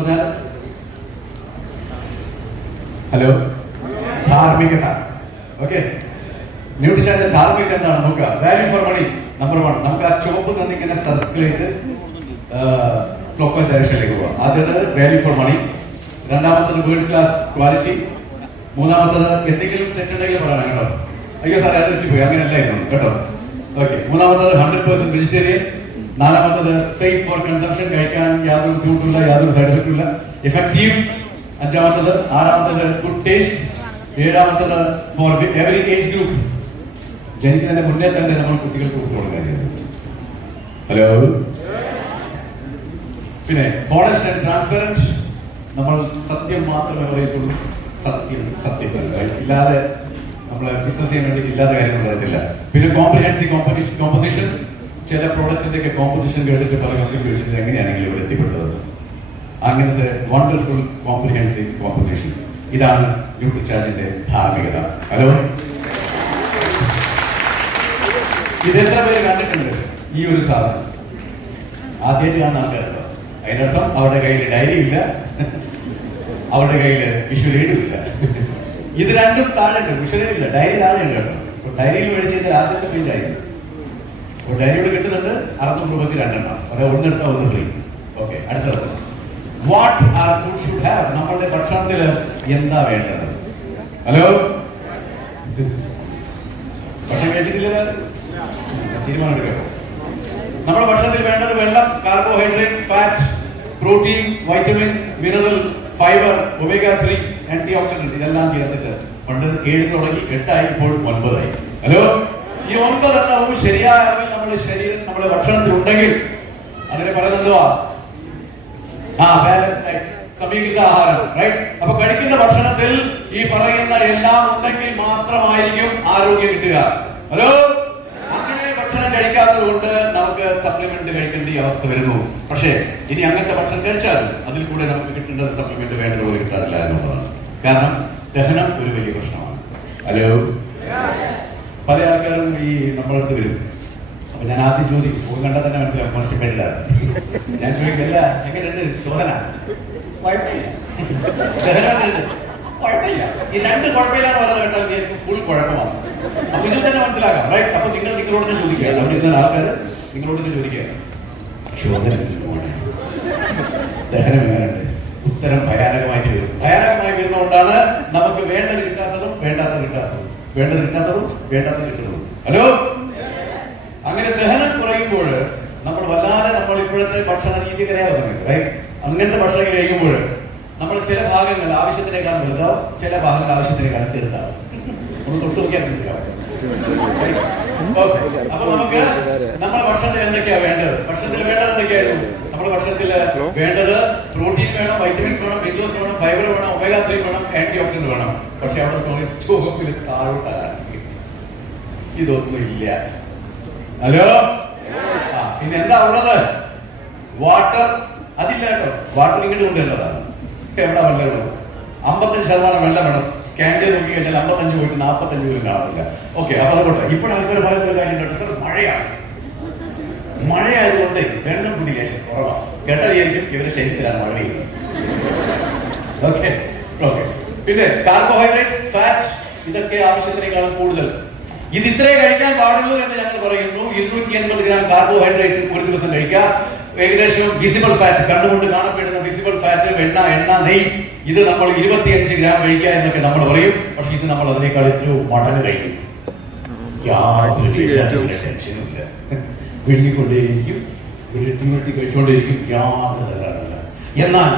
പറഞ്ഞാൽ ഹലോ ധാർമ്മികത. ഓക്കെ, ന്യൂട്രീഷന്റെ ധാർമ്മികത എന്താണ് നോക്കുക. Value for money number 1. നമുക്ക് ആ ചുവപ്പ് നിന്ന് ഇങ്ങനെ സർക്കിളായിട്ട് ക്ലോക്ക് ഡയറക്ഷനിലേക്ക് പോവാം. ആദ്യത്തേത് വാല്യൂ ഫോർ മണി, രണ്ടാമത്തത് വേൾഡ് ക്ലാസ് ക്വാളിറ്റി, മൂന്നാമത്തത് എന്തെങ്കിലും തെറ്റുണ്ടെങ്കിൽ പറയണം കേട്ടോ. അയ്യോ സാറേ അത് തെറ്റിപ്പോയി, അങ്ങനെ അല്ലായിരുന്നു കേട്ടോ. ഓക്കെ, മൂന്നാമത്തത് 100% വെജിറ്റേറിയൻ, നാലാമത്തത് സേഫ് ഫോർ കൺസംഷൻ, കഴിക്കാൻ യാതൊരു ബുദ്ധിമുട്ടില്ല, യാതൊരു സൈഡ് എഫക്റ്റും ഇല്ല, എഫക്റ്റീവ്, അഞ്ചാമത്തത്, ആറാമത്തത് ഗുഡ് ടേസ്റ്റ്, ഏഴാമത്തത് ഫോർ എവറി ഏജ് ഗ്രൂപ്പ്. ജനിക്കുന്നതിന്റെ മുന്നേ തന്നെ നമ്മൾ കുട്ടികൾക്ക് കൊടുത്തു കൊടുക്കാൻ. ഹലോ, പിന്നെ ഹോണസ്റ്റ് ആൻഡ് ട്രാൻസ്പെറന്റ്, നമ്മൾ സത്യം മാത്രമേ പറയത്തുള്ളൂ. സത്യം സത്യം ഇല്ലാതെ നമ്മളെ ബിസിനസ് ചെയ്യാൻ വേണ്ടിയിട്ട് ഇല്ലാത്ത കാര്യങ്ങൾ പറയത്തില്ല. പിന്നെ കോംപ്രിഹെൻസീവ് കോമ്പോസിഷൻ, ചില പ്രോഡക്റ്റിന്റെ ഒക്കെ കോമ്പോസിഷൻ കേട്ടിട്ട് പല കമ്പനി ചോദിച്ചിട്ട് എങ്ങനെയാണെങ്കിൽ ഇവിടെ എത്തിപ്പെട്ടത്. അങ്ങനത്തെ വണ്ടർഫുൾ കോംപ്രിഹെൻസീവ് കോമ്പോസിഷൻ, ഇതാണ് ന്യൂട്രിചാർജിന്റെ ധാർമ്മികത. ഹലോ, ഇത് എത്ര പേര് കണ്ടിട്ടുണ്ട് ഈ ഒരു സാധനം? ആദ്യമായിട്ട് കാണുന്ന ആൾക്കാരുണ്ടോ? അതിനർത്ഥം അവരുടെ കയ്യിൽ ഡയറി ഇല്ല, അവരുടെ കയ്യിൽ വിഷ്വൽ എയ്ഡും ഇല്ല. ഇത് രണ്ടും താഴെയുണ്ട്, വിഷ്വൽ എയ്ഡ് ഇല്ല, ഡയറി താഴെയുണ്ട് കേട്ടോ. ഡയറിയിൽ മേടിച്ച് കഴിഞ്ഞാൽ ആദ്യത്തെ പേജ് ആയിരുന്നു. അപ്പോൾ ഡയറിയോട് കിട്ടുന്നുണ്ട് 600 രൂപയ്ക്ക് 2 എണ്ണം, അതായത് ഒന്നെടുത്താൽ ഒന്ന് ഫ്രീ. ഓക്കെ, അടുത്തത് what are food should have. നമ്മളുടെ ഭക്ഷണത്തിൽ എന്താ വേണ്ടത്? ഹലോ, ഭക്ഷണം കഴിച്ചിട്ടില്ല, തീരുമാനം എടുക്കാം. നമ്മുടെ ഭക്ഷണത്തിൽ വേണ്ടത് വെള്ളം, carbohydrate, fat, protein, vitamin, mineral, fibre, omega 3, antioxidant, ഇതെല്ലാം ചേർത്തിട്ട് പണ്ട് 7 തുടങ്ങി 8 ആയി, ഇപ്പോൾ 9 ആയി. ഹലോ, ഈ 9 എണ്ണവും ശരിയായ അളവിൽ നമ്മുടെ ശരീരം നമ്മുടെ ഭക്ഷണത്തിൽ ഉണ്ടെങ്കിൽ അതിനെ പറയുന്നത് എന്തുവാ? ബാലൻസ് ഡയറ്റ്, സമീകൃത ആഹാരം. റൈറ്റ്? അപ്പൊ കഴിക്കുന്ന ഭക്ഷണത്തിൽ ഈ പറയുന്ന എല്ലാം ഉണ്ടെങ്കിൽ മാത്രമായിരിക്കും ആരോഗ്യം കിട്ടുക. ഹലോ, അങ്ങനെ ഭക്ഷണം കഴിക്കാത്തത് കൊണ്ട് നമുക്ക് സപ്ലിമെന്റ് കഴിക്കേണ്ട അവസ്ഥ വരുന്നു. പക്ഷേ ഇനി അങ്ങനത്തെ ഭക്ഷണം കഴിച്ചാൽ അതിൽ കൂടെ നമുക്ക് കിട്ടേണ്ടത് സപ്ലിമെന്റ് വേണ്ടതുപോലെ കിട്ടാറില്ല എന്നുള്ളതാണ്. കാരണം ദഹനം ഒരു വലിയ പ്രശ്നമാണ്. ഹലോ, പല ആൾക്കാരും ഈ നമ്മളടുത്ത് വരും. അപ്പൊ ഞാൻ ആദ്യം ചോദിക്കും, പോയി കണ്ടാൽ തന്നെ മനസ്സിലാവും കോൺസ്റ്റിപ്പേറ്റഡ്. ഞാൻ ചോദിക്കില്ല, എങ്ങനെയുണ്ട് ശോധന? കുഴപ്പമില്ല. ദഹനമുണ്ട്, കുഴപ്പമില്ല. ഈ 2 കുഴപ്പമില്ല എന്ന് പറഞ്ഞു കേട്ടാൽ എനിക്ക് ഫുൾ കുഴപ്പമാണ്. അപ്പൊ ഇതിൽ തന്നെ മനസ്സിലാക്കാം. റൈറ്റ്? അപ്പൊ നിങ്ങളോട് തന്നെ ചോദിക്കുക, അവിടെ ഇരുന്ന ആൾക്കാർ നിങ്ങളോട് തന്നെ ചോദിക്കുക, ശോധന ദഹനം എങ്ങനെയുണ്ട്? ഉത്തരം ഭയാനകമായിട്ട് വരും. ഭയാനകമായി വരുന്നതുകൊണ്ടാണ് നമുക്ക് വേണ്ടത് കിട്ടാത്തതും വേണ്ടാത്തത് കിട്ടാത്തതും, വേണ്ടത് കിട്ടാത്തതും വേണ്ടാത്തത് കിട്ടുന്നതും. ഹലോ, അങ്ങനെ ദഹനം കുറയുമ്പോൾ നമ്മൾ വല്ലാതെ നമ്മൾ ഇപ്പോഴത്തെ ഭക്ഷണ രീതി അറിയാവുന്നത്. റൈറ്റ്? അങ്ങനത്തെ ഭക്ഷണം കഴിക്കുമ്പോൾ നമ്മൾ ചില ഭാഗങ്ങൾ ആവശ്യത്തിനേക്കാളും വലുതാവും, ചില ഭാഗങ്ങൾ ആവശ്യത്തിനേക്കാളും ചെറുതാവും. ഒന്ന് തൊട്ട് നോക്കിയാൽ മനസ്സിലാവും. അപ്പൊ നമുക്ക് നമ്മുടെ ഭക്ഷണത്തിൽ എന്തൊക്കെയാ വേണ്ടത്? ഭക്ഷണത്തിൽ വേണ്ടത് എന്തൊക്കെയായിരുന്നു? നമ്മുടെ ഭക്ഷണത്തിൽ വേണ്ടത് പ്രോട്ടീൻ വേണം, വൈറ്റമിൻസ് വേണം, മിനറൽസ് വേണം, ഫൈബർ വേണം, ഒമേഗ 3 വേണം, ആന്റി ഓക്സിഡന്റ് വേണം. പക്ഷെ അവിടെ ചുവപ്പിൽ താഴോട്ടാണ്, ഇതൊന്നും ഇല്ല. ഹലോ, പിന്നെ എന്താ ഉള്ളത്? വാട്ടർ. അതില്ല കേട്ടോ. വാട്ടർ ഇങ്ങോട്ട് കൊണ്ടുവരേണ്ടതാണ്. എവിടെ വെള്ളം ഇടും? 55% വെള്ളം വേണം. സ്കാൻ ചെയ്ത് നോക്കി കഴിഞ്ഞാൽ 55 പോയിട്ട് 45 പോലും കാണത്തില്ല. ഓക്കെ, അപ്പൊ അതുകൊണ്ട് ഇപ്പോൾ ആൾക്കാർ പറയുന്ന ഒരു കാര്യം, സർ മഴയാണ്, മഴയായതുകൊണ്ട് വെള്ളം കൂടി ലേശം കുറവാണ്. കേട്ടായിരിക്കും ഇവരുടെ ശരീരത്തിലാണ് മഴ പെയ്യുന്നത്. Okay okay. പിന്നെ കാർബോഹൈഡ്രേറ്റ്സ്, ഫാറ്റ്, ഇതൊക്കെ ആവശ്യത്തിനേക്കാളും കൂടുതൽ. ഇത് ഇത്രേ കഴിക്കാൻ പാടുള്ളൂ എന്ന് ഞങ്ങൾ പറയുന്നു. 280 ഗ്രാം കാർബോഹൈഡ്രേറ്റ് ഒരു ദിവസം കഴിക്കുക. ഏകദേശം വിസിബിൾ ഫാറ്റ്, കണ്ടുകൊണ്ട് കാണപ്പെടുന്ന വിസിബിൾ ഫാറ്റ്, എണ്ണ, നെയ്, ഇത് നമ്മൾ 25 ഗ്രാം കഴിക്കുക എന്നൊക്കെ നമ്മൾ പറയും. പക്ഷെ ഇത് നമ്മൾ അതിനേക്കാൾ എത്രയോ മടങ്ങ് കഴിക്കും. യാതൊരു ടെൻഷനും ഇല്ല. വിഴുങ്ങിക്കൊണ്ടേയിരിക്കും, കഴിച്ചുകൊണ്ടേയിരിക്കും, യാതൊരു തകരാറില്ല. എന്നാൽ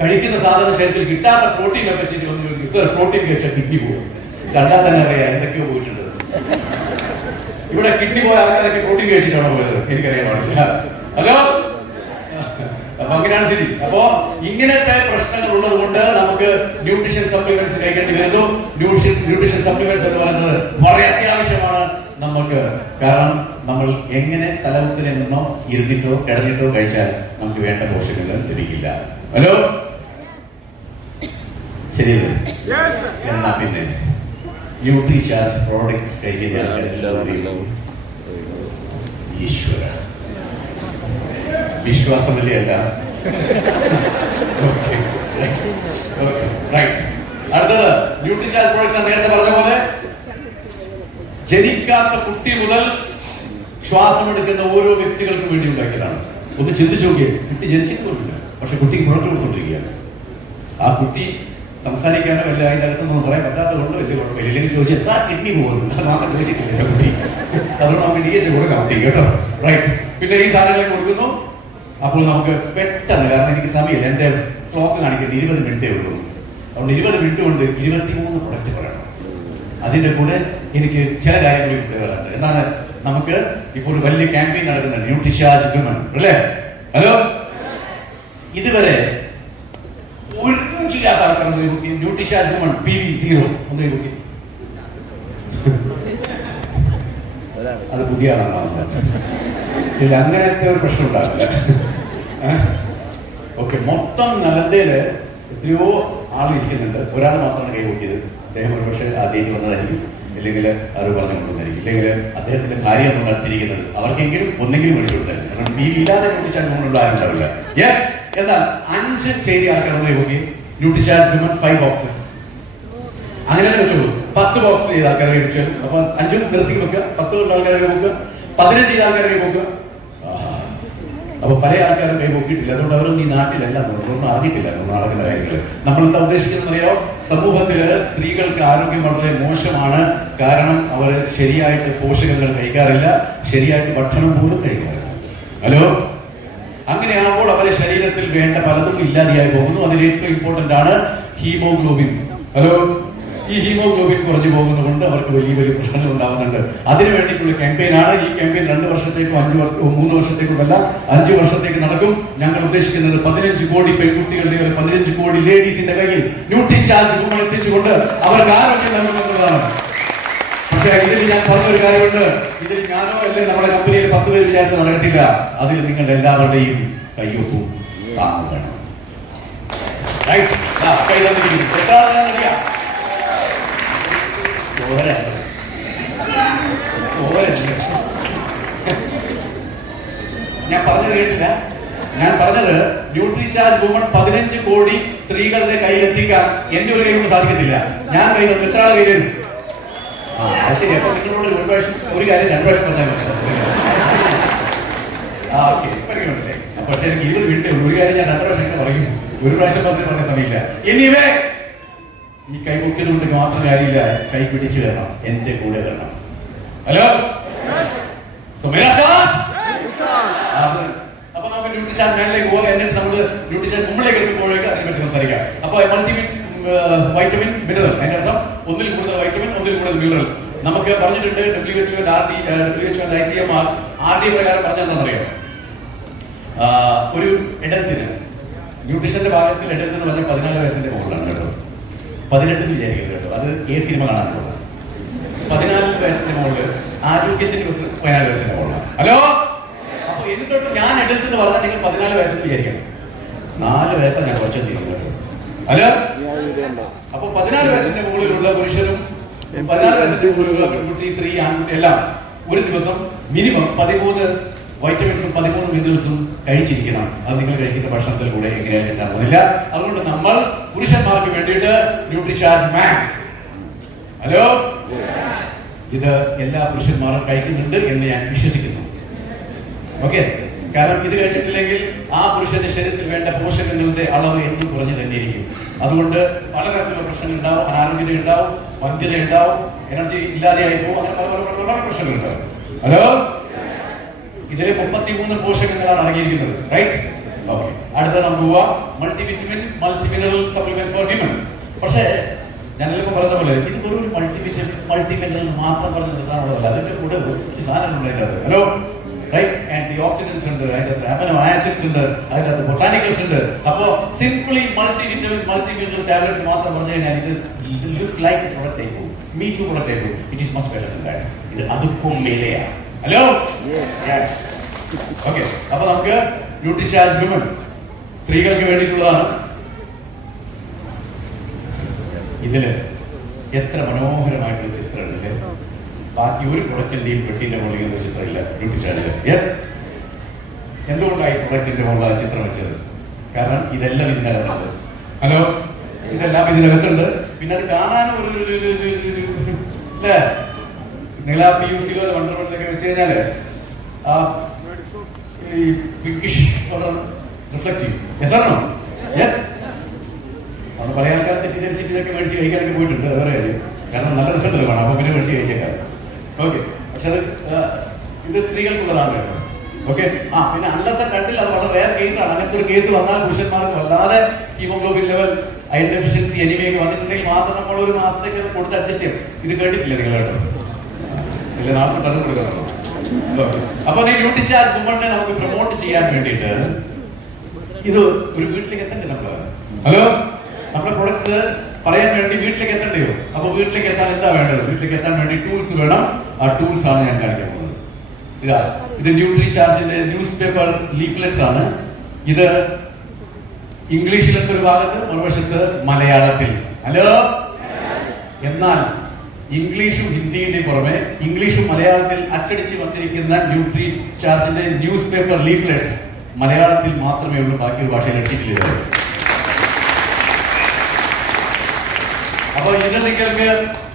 കഴിക്കുന്ന സാധന ശരീരത്തിൽ കിട്ടാത്ത പ്രോട്ടീനെ പറ്റിയിട്ട് ഒന്ന് ചോദിക്കും, സർ പ്രോട്ടീൻ കഴിച്ചാൽ കിഡ്നി പോകും. കണ്ടാൽ തന്നെ അറിയാം എന്തൊക്കെയോ പോയിട്ടുണ്ട്. ഇവിടെ കിഡ്നി പോയ ആൾക്കാരൊക്കെ പ്രോട്ടീൻ കഴിച്ചിട്ടാണോ പോയത്? എനിക്കറിയാൻ പാടില്ല. ഹലോ, അപ്പൊ അങ്ങനെയാണ് സ്ഥിതി. അപ്പോ ഇങ്ങനത്തെ പ്രശ്നങ്ങൾ ഉള്ളത് കൊണ്ട് നമുക്ക് ന്യൂട്രീഷൻ സപ്ലിമെന്റ്സ് കഴിക്കേണ്ടി വരുന്നു. ന്യൂട്രീഷൻ സപ്ലിമെന്റ്സ് എന്ന് പറയുന്നത് വളരെ അത്യാവശ്യമാണ് നമുക്ക്. കാരണം നമ്മൾ എങ്ങനെ തലകുത്തിനെ നിന്നോ ഇരുന്നിട്ടോ കിടന്നിട്ടോ കഴിച്ചാൽ നമുക്ക് വേണ്ട പോഷകങ്ങൾ ലഭിക്കില്ല. ഹലോ, ശരിയല്ലേ? എന്നാ പിന്നെ ന്യൂട്രിചാർജ് പ്രോഡക്ട്സ് കഴിക്കുന്ന ആൾക്കാരെല്ലാം ഈശ്വര വിശ്വാസമല്ലേ അല്ല? ന്യൂട്രിചാർജ് പ്രോഡക്ട്സ് ഞാൻ നേരത്തെ പറഞ്ഞ പോലെ ജനിക്കാത്ത കുട്ടി മുതൽ ശ്വാസമെടുക്കുന്ന ഓരോ വ്യക്തികൾക്കും വേണ്ടി ഉണ്ടാക്കിയതാണ്. ഒന്ന് ചിന്തിച്ചു നോക്കിയേ, കുട്ടി ജനിച്ചിട്ട് പോലില്ല, പക്ഷെ കുട്ടിക്ക് പ്രൊഡക്റ്റ് കൊടുത്തോണ്ടിരിക്കുകയാണ്. ആ കുട്ടി സംസാരിക്കാനോ അല്ല അതിൻ്റെ അകത്തൊന്നും പറയാൻ പറ്റാത്തത് കൊണ്ട് വലിയ കുഴപ്പമില്ല. ഇല്ലെങ്കിൽ ചോദിച്ചാൽ സാർ കിഡ്നി പോകുന്നു, അത് മാത്രം ചോദിച്ചിട്ടില്ല കുട്ടി. അതുകൊണ്ട് നമുക്ക് DH കൊടുക്കാം കുട്ടി കേട്ടോ, റൈറ്റ്. പിന്നെ ഈ സാധനങ്ങളെ കൊടുക്കുന്നു. അപ്പോൾ നമുക്ക് പെട്ടെന്ന്, കാരണം എനിക്ക് സമയമില്ല, എൻ്റെ ക്ലോക്ക് കാണിക്കേണ്ട 20 മിനിറ്റേ ഉള്ളൂ. അതുകൊണ്ട് 20 മിനിറ്റ് കൊണ്ട് 23 പ്രൊഡക്റ്റ് പറയണം. അതിൻ്റെ കൂടെ എനിക്ക് ചില കാര്യങ്ങൾ കിട്ടുകയുണ്ട്. എന്താണ്, നമുക്ക് ഇപ്പോൾ ഒരു വലിയ ക്യാമ്പയിൻ നടക്കുന്നുണ്ട്, ന്യൂട്രിചാർജ് വിമൻ അല്ലേ? ഹലോ, ഇതുവരെ ഒന്നും ചെയ്യാത്ത ആൾക്കാർ ഒന്ന് നോക്കി, ന്യൂട്രിചാർജ് വിമൻ PV0 ഒന്ന് നോക്കി. അത് പുതിയ ആളാണ്, ഇതിൽ അങ്ങനത്തെ ഒരു പ്രശ്നം ഉണ്ടാവില്ല. ഓക്കെ, മൊത്തം നലന്തയില് എത്രയോ ആളിരിക്കുന്നുണ്ട്, ഒരാൾ മാത്രമാണ് കൈ നോക്കിയത്. അദ്ദേഹം ഒരു പക്ഷേ ആദ്യമായിട്ട് വന്നതായിരിക്കും, ഇല്ലെങ്കിൽ അവർ പറഞ്ഞു കൊണ്ടുവന്നായിരിക്കും, ഇല്ലെങ്കിൽ അദ്ദേഹത്തിന്റെ ഭാര്യ ഒന്നും നടത്തിയിരിക്കുന്നത്. അവർക്കെങ്കിലും ഒന്നെങ്കിലും മേടിച്ചു കൊടുത്താലും, കാരണം PV ഇല്ലാതെ ന്യൂട്രിചാർജ് വിമൺ ആരും ഉണ്ടാവില്ല. എന്നാൽ 5 ചെയ്തി ആൾക്കാർ ഒന്ന് നോക്കി, ന്യൂട്രിചാർജ് വിമൺ 5 ബോക്സസ് അങ്ങനെ വെച്ചോളൂ. 10 ബോക്സ് ചെയ്ത ആൾക്കാരെ വെച്ചു. അപ്പൊ 5 നിർത്തി വെക്കുക, 10 കൊണ്ട് ആൾക്കാരെ വെക്കുക, 15 ചെയ്ത ആൾക്കാരെ വെക്കുക. അപ്പൊ പല ആൾക്കാരും കൈ പൊക്കിയിട്ടില്ല. അതുകൊണ്ട് അവരൊന്നും ഈ നാട്ടിലല്ല, ഒന്നും അറിഞ്ഞിട്ടില്ല നടക്കുന്ന കാര്യങ്ങൾ. നമ്മൾ എന്താ ഉദ്ദേശിക്കുന്നറിയോ? സമൂഹത്തില് സ്ത്രീകൾക്ക് ആരോഗ്യം വളരെ മോശമാണ്. കാരണം അവർ ശരിയായിട്ട് പോഷകങ്ങൾ കഴിക്കാറില്ല, ശരിയായിട്ട് ഭക്ഷണം പോലും കഴിക്കാറില്ല. ഹലോ, അങ്ങനെയാകുമ്പോൾ അവരുടെ ശരീരത്തിൽ വേണ്ട പലതും ഇല്ലാതെയായി പോകുന്നു. അതിൽ ഏറ്റവും ഇമ്പോർട്ടന്റ് ആണ് ഹീമോഗ്ലോബിൻ. ഹലോ, ഈ ഹീമോഗ്ലോബിൻ കുറഞ്ഞു പോകുന്നതുകൊണ്ട് അവർക്ക് വലിയ വലിയ പ്രശ്നങ്ങൾ ഉണ്ടാകുന്നുണ്ട്. അതിനു വേണ്ടിയിട്ടുള്ള ക്യാമ്പയിനാണ്. ഈ ക്യാമ്പയിൻ 2 വർഷത്തേക്കും 3 വർഷത്തേക്കും അല്ല, 5 വർഷത്തേക്ക് നടക്കും. ഞങ്ങൾ ഉദ്ദേശിക്കുന്നത് 15 കോടി പെൺകുട്ടികളുടെ, 15 കോടി ലേഡീസിന്റെ കയ്യിൽ ന്യൂട്രിചാർജ് വിമൺ എത്തിച്ചുകൊണ്ട് അവർക്ക് ആരോഗ്യം നൽകുന്നതാണ്. പക്ഷേ ഇതിൽ ഞാൻ പറഞ്ഞൊരു കാര്യമുണ്ട്, ഇതിൽ ഞാനോ അല്ലേ നമ്മുടെ കമ്പനിയിൽ 10 പേര് വിചാരിച്ചാൽ നടക്കത്തില്ല. അതിൽ നിങ്ങളുടെ എല്ലാവരുടെയും കയ്യൊപ്പും താങ്ങും വേണം. ഞാൻ പറഞ്ഞത് കേട്ടില്ല. ഞാൻ പറഞ്ഞത് ന്യൂട്രിചാർജ് വിമൺ 15 കോടി സ്ത്രീകളുടെ കയ്യിൽ എത്തിക്കാൻ എന്റെ ഒരു കൈ കൊണ്ട് സാധിക്കത്തില്ല. ഞാൻ കൈ തന്നു, എത്ര ആളെ കയ്യിൽ തരും? ശരി. അപ്പൊ നിങ്ങളോട് ഒരു പ്രാവശ്യം ഒരു കാര്യം 2 പ്രാവശ്യം പറഞ്ഞാൽ മനസ്സിലായി. ഓക്കെ, എനിക്ക് മനസ്സിലായി. പക്ഷെ എനിക്ക് 20 മിനിറ്റേ ഉള്ളൂ. ഒരു കാര്യം ഞാൻ 2 പ്രാവശ്യം എങ്ങനെ പറയും? ഒരു പ്രാവശ്യം പറഞ്ഞ സമയമില്ല. എനിവേ, ഈ കൈ പൊക്കിയത് കൊണ്ട് മാത്രം കാര്യമില്ല, കൈ പിടിച്ചു വരണം, എന്റെ കൂടെ വരണം. ഹലോ, അപ്പൊ നമുക്ക് ന്യൂട്രിചാർജ് മാനിലേക്ക് പോകാം. എന്നിട്ട് നമ്മൾ ന്യൂട്രിചാർജ് മുമ്പിലേക്ക് എത്തുമ്പോഴേക്ക് അതിനെ പറ്റി സംസാരിക്കാം. അപ്പൊ വൈറ്റമിൻ മിനറൽ, അതിന്റെ അർത്ഥം ഒന്നിൽ കൂടുതൽ വൈറ്റമിൻ, ഒന്നിൽ കൂടുതൽ മിനറൽ. നമുക്ക് പറഞ്ഞിട്ടുണ്ട് WHO and ICMR RD പ്രകാരം പറഞ്ഞെന്നറിയാം. ഒരു എഡൽത്തിന്, ന്യൂട്രീഷന്റെ ഭാഗത്തിൽ എഡൽത്ത് എന്ന് പറഞ്ഞാൽ 14 വയസ്സിന്റെ മുകളിലാണ് കേട്ടോ. 18 എന്ന് വിചാരിക്കുന്നത് കേട്ടോ, അത് സിനിമ കാണാൻ പോകും. 14 വയസ്സിന്റെ മുകളിൽ, ആരോഗ്യത്തിന് 14 വയസ്സിന്റെ മുകളിലാണ്. ഹലോ, അപ്പൊ എന്നിട്ടോട്ട് ഞാൻ എഡൽത്ത് എന്ന് പറഞ്ഞാൽ നിങ്ങൾ 14 വയസ്സെന്ന് വിചാരിക്കണം. 4 വയസ്സാണ് ഞാൻ കുറച്ചെത്തിക്കുന്നത്. ഹലോ, അപ്പൊ 14 വയസ്സിന്റെ മുകളിലുള്ള പുരുഷനും 14 വയസ്സിന്റെ മുകളിലുള്ള പെൺകുട്ടി, സ്ത്രീ, ആൺകുട്ടി എല്ലാം ഒരു ദിവസം മിനിമം 13 വൈറ്റമിൻസും 13 മിനറൽസും കഴിച്ചിരിക്കണം. അത് നിങ്ങൾ കഴിക്കുന്ന ഭക്ഷണത്തിൽ കൂടെ എങ്ങനെയാലും കിട്ടാൻ പോകുന്നില്ല. അതുകൊണ്ട് നമ്മൾ പുരുഷന്മാർക്ക് വേണ്ടിയിട്ട് ന്യൂട്രിചാർജ് മാൻ, ഹലോ, ഇത് എല്ലാ പുരുഷന്മാരും കഴിക്കുന്നുണ്ട് എന്ന് ഞാൻ വിശ്വസിക്കുന്നു. ഓക്കെ, കാരണം ഇത് കഴിച്ചിട്ടില്ലെങ്കിൽ ആ പുരുഷന്റെ ശരീരത്തിൽ വേണ്ട പോഷകങ്ങളുടെ അളവ് എന്നും കുറഞ്ഞു തന്നെയിരിക്കും. അതുകൊണ്ട് പലതരത്തിലുള്ള പ്രശ്നങ്ങൾ ഉണ്ടാവും, അനാരോഗ്യത ഉണ്ടാവും, വന്ധ്യത ഉണ്ടാവും, എനർജി ഇല്ലാതെയായി പോകും, അങ്ങനെ പല പല പല പ്രശ്നങ്ങളുണ്ടാവും. ഹലോ, ഇതിലെ 33 പോഷകങ്ങളാണ് അടങ്ങിയിരിക്കുന്നത്, റൈറ്റ്? ഓക്കെ, അടുത്ത നമുക്ക് പോവാം മൾട്ടിവിറ്റമിൻ, മൾട്ടിമിനറൽ സപ്ലിമെന്റ് ഫോർ വിമൻ. പക്ഷേ ഞാൻ എല്ലാം പറഞ്ഞ പോലെ ഇത് വെറും ഒരു മൾട്ടിമിനറൽ മാത്രം പറഞ്ഞു നിർത്താനുള്ളതല്ല. അതിന്റെ കൂടെ ഒത്തിരി സാധനങ്ങളുണ്ട് അതിൻ്റെ അത്. Hello, right? ആന്റി ഓക്സിഡൻസ് ഉണ്ട്, അതിൻ്റെ അമിനോ ആസിഡ്സ് ഉണ്ട്, അതിൻ്റെ അകത്ത് ബൊട്ടാനിക്കൽസ് ഉണ്ട്. അപ്പോ സിംപ്ലി മൾട്ടിവിറ്റമിൻ, മൾട്ടിമിനറൽ ടാബ്ലറ്റ് മാത്രം പറഞ്ഞു കഴിഞ്ഞാൽ ഇത് ലുക്ക് ലൈക്ക് പ്രൊഡക്റ്റ് ആയി പോകും, മീ ടു പ്രൊഡക്റ്റ് ആയി പോകും. It is much better than that. ഇത് അതുക്കും മേലെയാണ്. Hello, yes. ഓക്കെ, അപ്പൊ നമുക്ക് ന്യൂട്രിചാർജ് വിമൺ സ്ത്രീകൾക്ക് വേണ്ടിയിട്ടുള്ളതാണ്. ഇതില് എത്ര മനോഹരമായിട്ടുള്ള ചിത്രങ്ങളില്ലേ? ബാക്കി ഒരു പ്രൊഡക്റ്റിന്റെയും പെട്ടിന്റെ മുകളിൽ ചിത്രമില്ല ന്യൂട്രിചാർജില്. യെസ്, എന്തുകൊണ്ടായി പ്രൊഡക്റ്റിന്റെ മുകളിൽ ചിത്രം വെച്ചത്? കാരണം ഇതെല്ലാം ഇതിനകത്തുണ്ട്. ഹലോ, ഇതെല്ലാം ഇതിനകത്തുണ്ട്. പിന്നെ അത് കാണാനും അല്ലേ, നിങ്ങൾ ആ PUC-ലോ വണ്ടർമെന്റിലൊക്കെ വെച്ച് കഴിഞ്ഞാല് ആ ഈ പിങ്കിഷ് കളർ റിഫ്ലക്ട് ചെയ്യും. യെസ് ആണോ? യെസ്. അവിടെ പല ആൾക്കാർ തെറ്റിദ്ധരിച്ചിട്ട് ഇതൊക്കെ മേടിച്ച് കഴിക്കാനൊക്കെ പോയിട്ടുണ്ട്. അത് വേറെ കാര്യം. കാരണം നല്ല റിസൾട്ട് വേണം, അപ്പൊ പിന്നെ മേടിച്ച് കഴിച്ചേക്കാം. ഓക്കെ, പക്ഷെ അത് ഇത് സ്ത്രീകൾക്കുള്ളതാണ് കേട്ടോ. ഓക്കെ. പിന്നെ അൺലെസ് കണ്ടില്ല, അത് വളരെ റെയർ കേസാണ്. അങ്ങനത്തെ ഒരു കേസ് വന്നാൽ പുരുഷന്മാർക്ക് വല്ലാതെ ഹീമോഗ്ലോബിൻ ലെവൽ, അയൺ ഡെഫിഷ്യൻസി, എനിമയൊക്കെ വന്നിട്ടുണ്ടെങ്കിൽ മാത്രം നമ്മൾ ഒരു മാസത്തേക്ക് കൊടുത്ത് അഡ്ജസ്റ്റ് ചെയ്യും. ഇത് കേട്ടിട്ടില്ല നിങ്ങൾ കേട്ടോ? ഇല്ല, നാളെ പറഞ്ഞു കൊടുക്കാറുള്ളൂ. അപ്പൊ ഈ ന്യൂട്രിചാർജ് വുമണിനെ നമുക്ക് പ്രൊമോട്ട് ചെയ്യാൻ വേണ്ടിയിട്ട് ഇത് ഒരു വീട്ടിലേക്ക് എത്തണ്ടേ നമ്മള്? ഹലോ, നമ്മുടെ പ്രൊഡക്ട്സ് പറയാൻ വേണ്ടി വീട്ടിലേക്ക് എത്തണ്ടയോ? അപ്പൊ വീട്ടിലേക്ക് എത്താൻ എന്താ വേണ്ടത്? വീട്ടിലേക്ക് എത്താൻ വേണ്ടി ടൂൾസ് വേണം. ആ ടൂൾസ് ആണ് ഞാൻ കാണിക്കാൻ പോകുന്നത്. ഇത് ന്യൂട്രിചാർജിന്റെ ന്യൂസ് പേപ്പർ ലീഫ്ലെറ്റ്സ് ആണ്. ഇത് ഇംഗ്ലീഷിലത്തെ ഒരു ഭാഗത്ത്, മറുവശത്ത് മലയാളത്തിൽ. ഹലോ, എന്നാൽ ഇംഗ്ലീഷും ഹിന്ദിയുടെയും പുറമെ ഇംഗ്ലീഷും മലയാളത്തിൽ അച്ചടിച്ച് വന്നിരിക്കുന്ന ന്യൂട്രിചാർജിന്റെ ന്യൂസ് പേപ്പർ ലീഫ്ലെറ്റ്സ് മലയാളത്തിൽ മാത്രമേ ഉള്ളൂ, ബാക്കി ഒരു ഭാഷയിൽ എടുത്തിട്ടില്ല. അപ്പൊ ഇത് നിങ്ങൾക്ക്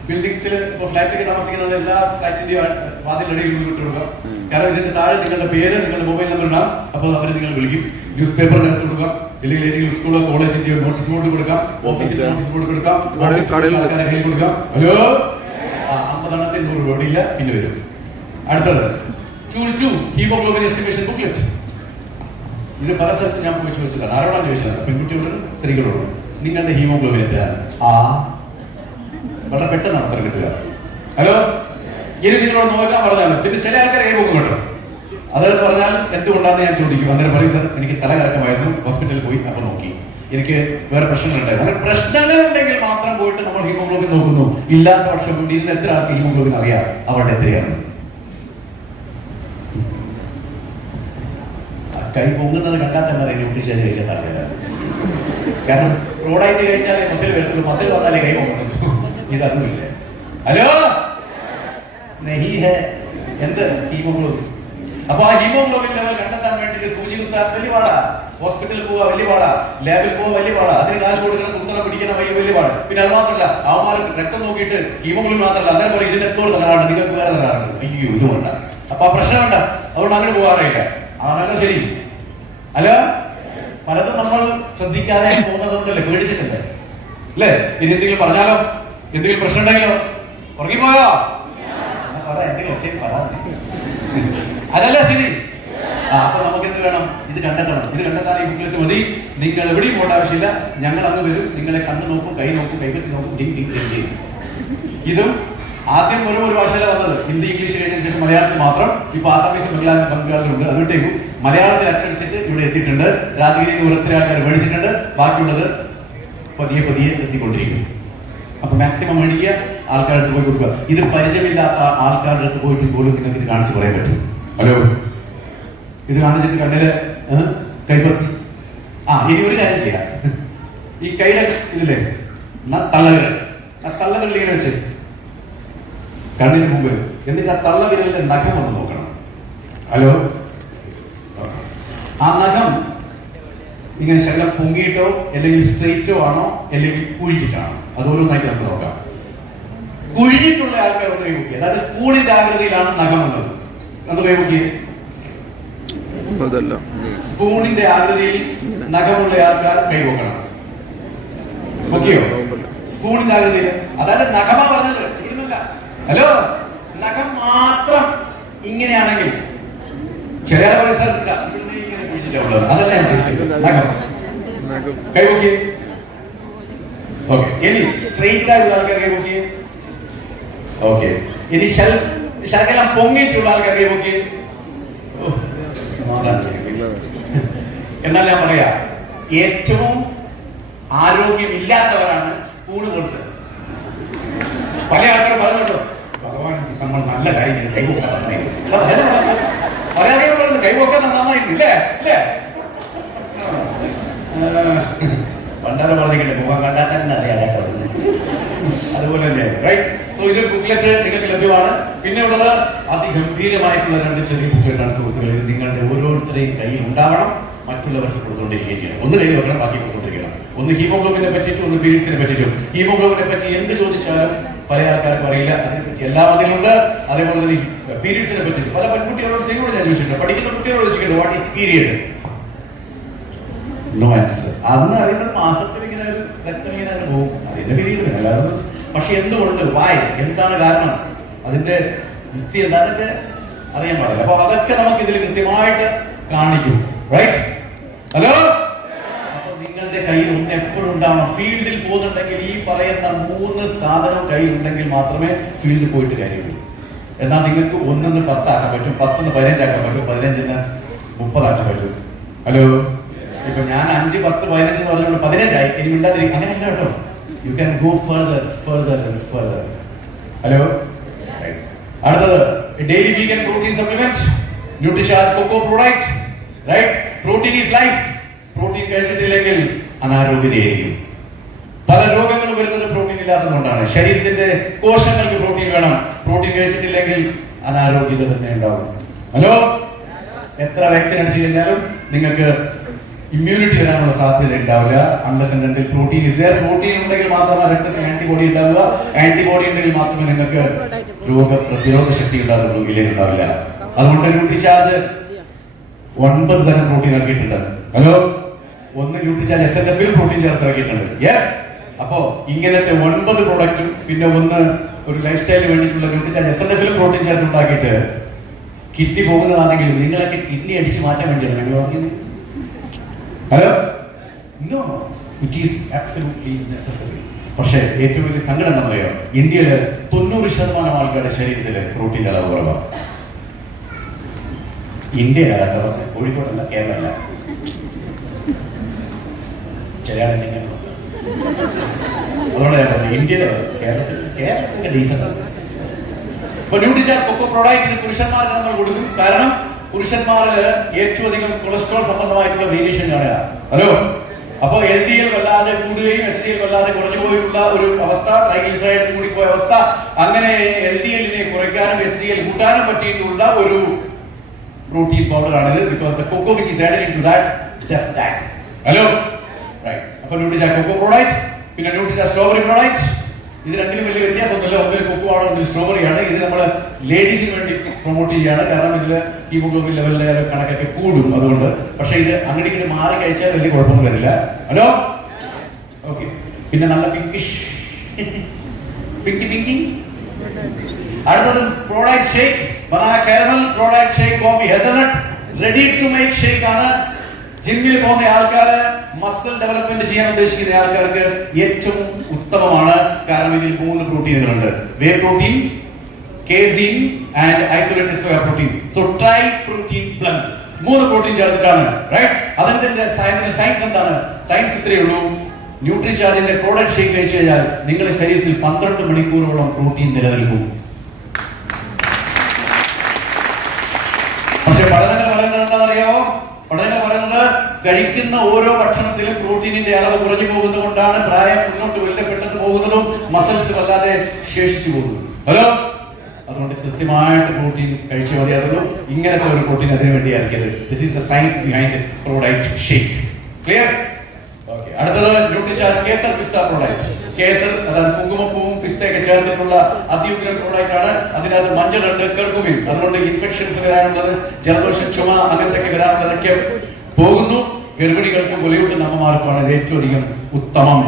ബിൽഡിംഗ്സിൽ, ഫ്ലാറ്റിലൊക്കെ താമസിക്കുന്നത് എല്ലാ ഫ്ലാറ്റിന്റെയും വാതിലടിയിൽ വിട്ടു കൊടുക്കാം. കാരണം ഇതിന്റെ താഴെ നിങ്ങളുടെ പേര്, നിങ്ങളുടെ മൊബൈൽ നമ്പർ ഉണ്ടാകും. അപ്പോൾ അവർ നിങ്ങൾ വിളിക്കും. ന്യൂസ് പേപ്പറിനകത്ത് കൊടുക്കാം, ഇല്ലെങ്കിൽ ഏതെങ്കിലും സ്കൂളോ കോളേജിന്റെയോ നോട്ടീസ് ബോർഡ് കൊടുക്കാം, ഓഫീസിൽ നോട്ടീസ് ബോർഡ് കൊടുക്കാം, ആൾക്കാരെ കയ്യിൽ കൊടുക്കാം. ഹലോ, 50 എണ്ണത്തിൽ 100 രൂപ ഇല്ല, പിന്നെ വരും. അടുത്തത് ടൂൾ 2 ഹീമോഗ്ലോബിൻ എസ്റ്റിമേഷൻ ബുക്ക്ലെറ്റ്. ഇത് പല സ്ഥലത്ത് ഞാൻ പോയി ചോദിച്ചതാണ്. ആരോടാണ് ചോദിച്ചത്? പെൺകുട്ടികളോടും സ്ത്രീകളോടും. നിങ്ങളുടെ ഹീമോഗ്ലോബിൻ എത്രയാണ്? വളരെ പെട്ടെന്നാണ് ഉത്തരം കിട്ടുക. ഹലോ, ഇനി നിങ്ങളോട് നോക്കാൻ പറഞ്ഞാലും പിന്നെ ചില ആൾക്കാർ കൈപോക്കും കേട്ടോ. അതെന്ന് പറഞ്ഞാൽ എന്തുകൊണ്ടാന്ന് ഞാൻ ചോദിക്കും. അന്നേരം പറയും, സർ എനിക്ക് തലകറക്കമായിരുന്നു, ഹോസ്പിറ്റലിൽ പോയി, അപ്പൊ നോക്കി, എനിക്ക് വേറെ പ്രശ്നങ്ങളുണ്ടായിരുന്നു. അങ്ങനെ പ്രശ്നങ്ങൾ ഉണ്ടെങ്കിൽ മാത്രം പോയിട്ട് നമ്മൾ ഹീമോഗ്ലോബിൻ നോക്കുന്നു. ഇല്ലാത്ത പക്ഷം കൊണ്ടിരുന്ന എത്ര ആൾക്ക് ഹീമോഗ്ലോബിൻ അറിയാം അവരുടെ എത്രയാണെന്ന്? കൈ പൊങ്ങുന്നത് കണ്ടാൽ തന്നെ അറിയാം ന്യൂട്രീഷൻ കഴിക്കാത്ത ആൾക്കാരാണ്. കാരണം റോഡായിട്ട് കഴിച്ചാലേ മസിൽ വരത്തുള്ളൂ, മസിൽ വന്നാലേ കൈ പൊങ്ങുന്നുള്ളൂ. ഇതതുമില്ല. ഹലോ, എന്ത് ഹീമോഗ്ലോബിൻ? അപ്പൊ ആ ഹീമോഗ്ലോബിൻ ലെവൽ കണ്ടെത്താൻ വേണ്ടിട്ട് സൂചി കുത്താൻ വലിയ പാടാ, ഹോസ്പിറ്റലിൽ പോവാ വലിയ പാടാ, ലാബിൽ പോവാ വലിയ പാടാ, അതിന് കാശ് കൊടുക്കണം, കുത്തണം, പിടിക്കണം, വലിയ പാട്. പിന്നെ അത് മാത്രമല്ല, അവന്മാർ രക്തം നോക്കിയിട്ട് ഹീമോഗ്ലോബിൻ മാത്രമല്ല, അന്നേരം പറയും ഇതിന് എന്തോ തകരാറുണ്ട്, നിങ്ങൾക്ക് വേറെ തകരാറുണ്ട്. അയ്യോ, ഇതുകൊണ്ട. അപ്പൊ ആ പ്രശ്നമുണ്ട്, അതുകൊണ്ട് അങ്ങനെ പോകാറില്ല. ആണല്ലോ ശരി? അല്ല, പലതും നമ്മൾ ശ്രദ്ധിക്കാതെ പോകുന്നതുകൊണ്ടല്ലേ, പേടിച്ചിട്ടല്ലേ അല്ലേ? ഇനി എന്തെങ്കിലും പറഞ്ഞാലോ, എന്തെങ്കിലും പ്രശ്നം ഉണ്ടെങ്കിലോ, ഉറങ്ങിപ്പോയോ? പറ, എന്തെങ്കിലും ശരി പറ. അതല്ല ശരി. അപ്പൊ നമുക്ക് എന്ത് വേണം? ഇത് കണ്ടെത്തണം. ഇത് കണ്ടെത്താൻ ഈ ബുക്ക്ലെറ്റ് മതി. നിങ്ങൾ എവിടെയും പോകേണ്ട ആവശ്യമില്ല. ഞങ്ങൾ അങ്ങ് വരും, നിങ്ങളെ കണ്ണു നോക്കും, കൈ നോക്കും, കൈപ്പറ്റി നോക്കും. Ding Ding Ding Ding. ഇതും ആദ്യം ഒരു ഭാഷയിലാണ് വന്നത്. ഹിന്ദി, ഇംഗ്ലീഷ് കഴിഞ്ഞതിന് ശേഷം മലയാളത്തിൽ മാത്രം. ഇപ്പൊ ആസാമീസ്, ബംഗാളിലുണ്ട്. അത് വിട്ടേക്കും. മലയാളത്തിൽ അച്ചടിച്ചിട്ട് ഇവിടെ എത്തിയിട്ടുണ്ട്. രാജഗിരിയിൽ നിന്ന് ഒത്തിരി ആൾക്കാർ മേടിച്ചിട്ടുണ്ട്. ബാക്കിയുള്ളത് പതിയെ പതിയെ എത്തിക്കൊണ്ടിരിക്കും. അപ്പൊ മാക്സിമം മേടിക്കുക, ആൾക്കാരുടെ അടുത്ത് പോയി കൊടുക്കുക. ഇത് പരിചയമില്ലാത്ത ആൾക്കാരുടെ അടുത്ത് പോയിട്ട് പോലും നിങ്ങൾക്ക് ഇത് കാണിച്ച് പറയാൻ പറ്റും. ഹലോ, ഇത് കാണിച്ചിട്ട് കണ്ണില് കൈപ്പത്തി. ഇനി ഒരു കാര്യം ചെയ്യാം. ഈ കൈയുടെ ഇതില്ലേ തള്ളവിരൽ, ആ തള്ളവിരൽ ഇങ്ങനെ വെച്ച് കണ്ണിന് മുമ്പിൽ, എന്നിട്ട് ആ തള്ളവിരലിന്റെ നഖം ഒന്ന് നോക്കണം. ഹലോ, ആ നഖം ഇങ്ങനെ ശകലം പൊങ്ങിയിട്ടോ അല്ലെങ്കിൽ സ്ട്രെയിറ്റോ ആണോ അല്ലെങ്കിൽ കുഴിച്ചിട്ടാണോ, അത് ഓരോന്നായിട്ട് നമുക്ക് നോക്കാം. കുഴിഞ്ഞിട്ടുള്ള ആൾക്കാർ ഒന്ന് കൈപൊക്കി, അതായത് സ്പൂണിന്റെ ആകൃതിയിലാണ് നഖമുള്ളത്. ഒന്ന് കൈപൊക്കി. സ്പൂണിന്റെ ആകൃതിയിൽ നഖമുള്ള ആൾക്കാർ കൈപൊക്കണം. പൊക്കിയോ? സ്പൂണിന്റെ ആകൃതിയിൽ, അതായത് നഖമാ പറഞ്ഞത്, ഇവിടുന്നല്ല. ഹലോ, നഖം മാത്രം ഇങ്ങനെയാണെങ്കിൽ ചില പരിസരത്തില്ല, ഇവിടുന്ന് ഇങ്ങനെ കുഴിഞ്ഞിട്ടുള്ളത്, അതല്ല ഞാൻ ഉദ്ദേശിച്ചത്. നഖം കൈപൊക്കി. ഓക്കെ, ഇനി സ്ട്രെയിറ്റ് ആയിട്ടുള്ള ആൾക്കാർ കൈപൊക്കി. ഓക്കെ, ഇനി ശകലം പൊങ്ങിയിട്ടുള്ള ആൾക്കാർ കൈപൊക്കി. എന്നാൽ ഞാൻ പറയാ, ഏറ്റവും ആരോഗ്യമില്ലാത്തവരാണ് സ്പൂണ് കൊടുത്തത്. പല ആൾക്കാരും പറഞ്ഞോട്ടോ, ഭഗവാൻ നമ്മൾ നല്ല കാര്യം കൈപൊക്കാൻ നന്നായിരുന്നു. പല ആൾക്കാരും പറയുന്നത് കൈപൊക്കാൻ നന്നായിരുന്നു ഇല്ലേ അല്ലേ? പണ്ടാരെ പറഞ്ഞിട്ടുണ്ട്, മുഖം കണ്ടാൽ തന്നെ അറിയാം കേട്ടോ. അതുപോലെ തന്നെ റൈറ്റ്. സോ ഇത് ബുക്ക്ലെറ്റ് നിങ്ങൾക്ക് ലഭ്യമാണ്. പിന്നെ ഉള്ളത് അതിഗംഭീരമായിട്ടുള്ള 2 ചെറിയ ബുക്ക്ലെറ്റാണ് സുഹൃത്തുക്കളെ. ഇത് നിങ്ങളുടെ ഓരോരുത്തരുടെയും കയ്യിൽ ഉണ്ടാവണം, മറ്റുള്ളവർക്ക് കൊടുത്തുകൊണ്ടിരിക്കുകയും ചെയ്യണം. ഒന്ന് കയ്യിൽ വെക്കണം, ബാക്കി കൊടുത്തുകൊണ്ടിരിക്കണം. ഒന്ന് ഹീമോഗ്ലോബിനെ പറ്റിയിട്ടും ഒന്ന് പീരീഡ്സിനെ പറ്റിയിട്ടും. ഹീമോഗ്ലോബിനെ പറ്റി എന്ത് ചോദിച്ചാലും പല ആൾക്കാർക്കും അറിയില്ല, അതിനെപ്പറ്റി എല്ലാം അതിലുണ്ട്. അതേപോലെ തന്നെ പീരീഡ്സിനെ പറ്റി പല പെൺകുട്ടികളോട് സ്ത്രീകളോട് ഞാൻ ചോദിച്ചിട്ടുണ്ട്, പഠിക്കുന്ന കുട്ടികളോട് ചോദിച്ചിട്ടുണ്ട് what is period, no answer. അന്ന് അറിയുന്നത് മാസത്തിൽ ഇങ്ങനെ ഒരു രക്തം ഇങ്ങനെ പോകും, അതിന്റെ പീരീഡ് അല്ലാതെ. പക്ഷെ എന്തുകൊണ്ട്, വായ്, എന്താണ് കാരണം, അതിന്റെ യുക്തി എന്താണെന്നൊക്കെ അറിയാൻ പാടില്ല. അപ്പൊ അതൊക്കെ നമുക്ക് ഇതിൽ കൃത്യമായിട്ട് കാണിക്കും. റൈറ്റ്? ഹലോ? അപ്പൊ നിങ്ങളുടെ കയ്യിൽ ഒന്ന് എപ്പോഴും ഉണ്ടാവണം. ഫീൽഡിൽ പോകുന്നുണ്ടെങ്കിൽ ഈ പറയുന്ന 3 സാധനവും കയ്യിലുണ്ടെങ്കിൽ മാത്രമേ ഫീൽഡിൽ പോയിട്ട് കാര്യമുള്ളൂ. എന്നാൽ നിങ്ങൾക്ക് 1-ന്ന് 10 ആക്കാൻ പറ്റും, 10-ന്ന് 15 ആക്കാൻ പറ്റും, 15-ന്ന് 30 ആക്കാൻ പറ്റും. ഹലോ? ഇപ്പൊ ഞാൻ 5, 10, 15 എന്ന് പറഞ്ഞുകൊണ്ട് 15 ആയി, ഇനി മിണ്ടാതിരിക്കും, അങ്ങനെയല്ല കേട്ടോ. You can go further further and further. Hello? അടുത്തത് daily vegan protein supplement, Nutricharge cocoa product. Right? Protein is life. Protein കഴിച്ചിട്ടില്ലെങ്കിൽ അനാരോഗ്യതയായിരിക്കും. പല രോഗങ്ങളും വരുന്നത് പ്രോട്ടീൻ ഇല്ലാത്തതുകൊണ്ടാണ്. ശരീരത്തിന്റെ കോശങ്ങൾക്ക് പ്രോട്ടീൻ വേണം. പ്രോട്ടീൻ കഴിച്ചിട്ടില്ലെങ്കിൽ അനാരോഗ്യത തന്നെ ഉണ്ടാവും. ഹലോ? എത്ര വാക്സിൻ അടിച്ചു കഴിഞ്ഞാലും നിങ്ങൾക്ക് ഇമ്മ്യൂണിറ്റി വരാനുള്ള സാധ്യത ഉണ്ടാവില്ല unless and until protein is there. Protein ഉണ്ടെങ്കിൽ മാത്രമേ രക്തത്തിൽ ആന്റിബോഡി ഉണ്ടാവുക. ആന്റിബോഡി ഉണ്ടെങ്കിൽ മാത്രമേ നിങ്ങൾക്ക് രോഗപ്രതിരോധ ശക്തി ഉണ്ടാകുള്ളൂ, ഇല്ലെങ്കിൽ ഉണ്ടാവില്ല. അതുകൊണ്ട് ന്യൂട്രിചാർജ് 9 തരം പ്രോട്ടീൻ ഇറക്കിയിട്ടുണ്ട്. ഹലോ? ഒന്ന് ന്യൂട്രിചാർജ് SNF-ൽ പ്രോട്ടീൻ ചേർത്ത് ഇറക്കിയിട്ടുണ്ട്. യെസ്. അപ്പോ ഇങ്ങനത്തെ 9 പ്രോഡക്റ്റും പിന്നെ ഒന്ന് ഒരു ലൈഫ് സ്റ്റൈലിന് വേണ്ടിയിട്ടുള്ള ന്യൂട്രിചാർജ് SNF-ലും പ്രോട്ടീൻ ചേർത്ത് ഉണ്ടാക്കിയിട്ട് കിഡ്നി പോകുന്നതാണെങ്കിൽ നിങ്ങളൊക്കെ കിഡ്നി അടിച്ച് മാറ്റാൻ വേണ്ടിയാണ് ഞങ്ങൾ പറഞ്ഞത്. Hello? No, it is absolutely necessary. പക്ഷേ ഏറ്റവും വലിയ സങ്കടം എന്താ പറയുക, ഇന്ത്യയില് 90% ആൾക്കാരുടെ ശരീരത്തില് പ്രോട്ടീൻ്റെ അളവ് കുറവാണ്. ഇന്ത്യയിലാകട്ടെ, കോഴിക്കോടല്ല, കേരളമല്ല. ചില ആളെങ്ങനെ നോക്കുക. അതുകൊണ്ട് ഞാൻ പറഞ്ഞു ഇന്ത്യയില് കേരളത്തിന്റെ ഡീസന്റ് ആണ്. ഇപ്പൊ ന്യൂട്രിചാർജ് കൊക്കോ പ്രോഡക്റ്റ് ഇത് പുരുഷന്മാർക്ക് നമ്മൾ കൊടുക്കും. കാരണം പുരുഷന്മാരില് ഏറ്റവും അധികം കൊളസ്ട്രോൾ സംബന്ധമായിട്ടുള്ള വേരിയേഷൻ കാണുക. ഹലോ? അപ്പൊ LDL വല്ലാതെ കൂടുകയും HDL വല്ലാതെ കുറഞ്ഞു പോയിട്ടുള്ള ഒരു അവസ്ഥ, ട്രൈഗ്ലിസറൈഡ് കൂടിപ്പോയ അവസ്ഥ, അങ്ങനെ LDL-നെ കുറയ്ക്കാനും HDL കൂട്ടാനും പറ്റിയിട്ടുള്ള ഒരു പ്രോട്ടീൻ പൗഡർ ആണിത്. Because the cocoa which is added into that just that. Hello? Right. അപ്പൊ ന്യൂട്രിചാർജ് കൊക്കോ പ്രോഡക്റ്റ്, പിന്നെ ന്യൂട്രിചാർജ് സ്ട്രോബെറി പ്രോഡക്റ്റ്. ഇത് രണ്ടിലും വലിയ വ്യത്യാസമൊന്നുമില്ല. ഒന്നിൽ കൊക്കോ ആണ്, ഒന്നിൽ സ്ട്രോബെറി ആണ്. ഇത് നമ്മൾ ലേഡീസിന് വേണ്ടി പ്രൊമോട്ട് ചെയ്യുകയാണ്. കാരണം ഇതിൽ ഹീമോഗ്ലോബിൻ ലെവലിലെ കണക്കൊക്കെ കൂടും, അതുകൊണ്ട്. പക്ഷെ ഇത് അങ്ങോട്ട് ഇങ്ങോട്ട് മാറി കഴിച്ചാൽ വലിയ കുഴപ്പമൊന്നും വരില്ല. ഹലോ? ഓക്കെ. പിന്നെ നല്ല പിങ്കിഷ് പിങ്കി. അടുത്തത് product shake, banana caramel product shake, coffee hazelnut, ready to make shake ആണ്. ജിമ്മിൽ പോകുന്ന ആൾക്കാര്, മസിൽ ഡെവലപ്മെന്റ് ചെയ്യാൻ ഉദ്ദേശിക്കുന്ന ആൾക്കാർക്ക് ഏറ്റവും ഉത്തമമാണ്. കാരണം ഇതിൽ 3 പ്രോട്ടീനുകളുണ്ട്: whey protein, casein and isolated soya protein. So tri protein blend. 3 protein ചേർത്തിട്ടാണ്. റൈറ്റ്? അതിന്റെ സയൻസ് എന്താണ്? സയൻസ് ഇത്രയേ ഉള്ളൂ. ന്യൂട്രിചാർജിന്റെ പ്രോഡക്റ്റ് ഷേക്ക് കഴിച്ചു കഴിഞ്ഞാൽ നിങ്ങളുടെ ശരീരത്തിൽ 12 മണിക്കൂറോളം പ്രോട്ടീൻ നിലനിൽക്കും. പക്ഷെ പഠനങ്ങൾ പറയുന്നത് എന്താണെന്നറിയാമോ? പഠനങ്ങൾ പറയുന്നത് കഴിക്കുന്ന ഓരോ ഭക്ഷണത്തിലും പ്രോട്ടീനിന്റെ അളവ് കുറഞ്ഞു പോകുന്നത് കൊണ്ടാണ് പ്രായം മുന്നോട്ട് വലിയ പെട്ടെന്ന് പോകുന്നതും മസിൽസ് വല്ലാതെ ശേഷിച്ചു പോകുന്നു. ഹലോ? അതുകൊണ്ട് കൃത്യമായിട്ട് പ്രോട്ടീൻ കഴിച്ചു മതിയാകുള്ളൂ. ഇങ്ങനത്തെ ഒരു പ്രോട്ടീൻ അതിനു വേണ്ടി ഇറക്കിയത്. This is the science behind product shake. Clear? Okay. അടുത്തത് ന്യൂട്രിചാർജ് കേസർ പിസ്ത പ്രോഡക്റ്റ്. കേസർ, അതായത് കുങ്കുമപ്പൂവും പിസ്തയൊക്കെ ചേർത്തിട്ടുള്ള അതിയുഗ്രം പ്രോഡക്റ്റ് ആണ്. അതിനകത്ത് മഞ്ഞളുണ്ട്, കർക്കുമിൻ. അതുകൊണ്ട് ഇൻഫെക്ഷൻസ് വരാനുള്ളത്, ജലദോഷം, ചുമ, അങ്ങനത്തെ വരാനുള്ളതൊക്കെ പോകുന്നു. ഗർഭിണികൾക്കും മുലയൂട്ടുന്ന അമ്മമാർക്കുമാണ് ഇത് ഏറ്റവും അധികം ഉത്തമം